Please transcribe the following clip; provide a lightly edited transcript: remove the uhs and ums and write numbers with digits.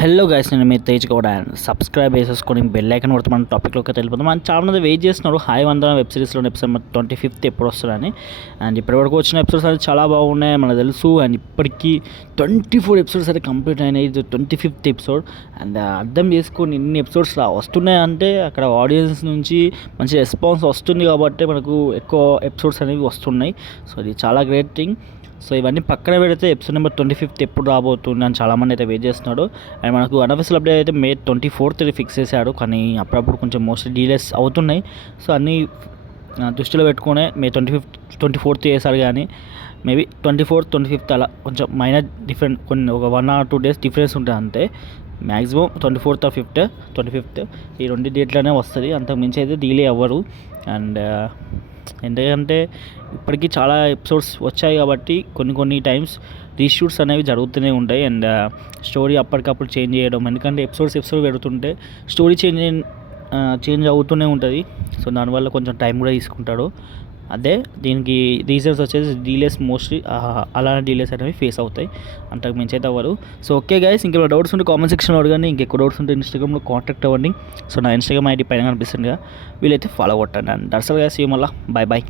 Hello guys, నేను మీ Tej Gowda. Subscribe చేసేసుకొని bell icon కొడితే మన టాపిక్లోకి వెళ్ళిపోతాం. మనం చాలా మంది వెయిట్ చేస్తున్నారు హాయ్ వందనం వెబ్ సిరీస్లో ఎపిసోడ్ 25th ఎప్పుడు వస్తుందని. అండ్ ఇప్పటివరకు వచ్చిన ఎపిసోడ్స్ అనేది చాలా బాగున్నాయి మనకు తెలుసు. అండ్ ఇప్పటికీ 24 ఎపిసోడ్స్ అయితే కంప్లీట్ అయినాయి. ఇది 25th ఎపిసోడ్. అండ్ అర్థం చేసుకొని ఇన్ని ఎపిసోడ్స్ వస్తున్నాయి అంటే అక్కడ ఆడియన్స్ నుంచి మంచి రెస్పాన్స్ వస్తుంది కాబట్టి మనకు ఎక్కువ ఎపిసోడ్స్ అనేవి వస్తున్నాయి. సో ఇది చాలా గ్రేట్ థింగ్. సో ఇవన్నీ పక్కన పెడితే ఎపిసోడ్ నెంబర్ 25th ఎప్పుడు రాబోతుంది అని చాలామంది అయితే వెయిట్ చేస్తున్నాడు. అండ్ మనకు అనఫిషియల్ అప్డేట్ అయితే May 24th ఫిక్స్ చేశాడు, కానీ అప్పుడప్పుడు కొంచెం మోస్ట్లీ డీలేస్ అవుతున్నాయి. సో అన్నీ దృష్టిలో పెట్టుకునే May 24th చేశారు, కానీ మేబీ 24th 25th అలా కొంచెం మైనర్ డిఫరెంట్, కొన్ని ఒక 1 or 2 days డిఫరెన్స్ ఉంటుంది అంతే. మ్యాక్సిమం 24th or 25th ఈ 2 డేట్లోనే వస్తుంది, అంతకు మించి అయితే డీలే అవ్వరు. అండ్ ఎందుకంటే ఇప్పటికీ చాలా ఎపిసోడ్స్ వచ్చాయి కాబట్టి కొన్ని టైమ్స్ రీషూట్స్ అనేవి జరుగుతూనే ఉంటాయి. అండ్ స్టోరీ అప్పటికప్పుడు చేంజ్ చేయడం, ఎందుకంటే ఎపిసోడ్ పెడుతుంటే స్టోరీ చేంజ్ అవుతూనే ఉంటుంది. సో దానివల్ల కొంచెం టైం కూడా తీసుకుంటాడు. అదే దీనికి రీజన్స్ వచ్చేసి డీలేస్, మోస్ట్లీ అలాంటి డీలేస్ అనేవి ఫేస్ అవుతాయి, అంతకు మించి అయితే అవ్వరు. సో ఓకే గైస్, ఇంకేమైనా డౌట్స్ ఉంటే కామెంట్ సెక్షన్లో అడగండి. ఇంకెక్కువ డౌట్స్ ఉంటే ఇన్స్టాగ్రామ్లో కాంటాక్ట్ అవ్వండి. సో నా ఇన్స్టాగ్రామ్ ఐడి పైన కనిపిస్తుంది కదా, వీలైతే ఫాలో కొట్టండి. And that's all guys, see you మళ్ళీ, బాయ్.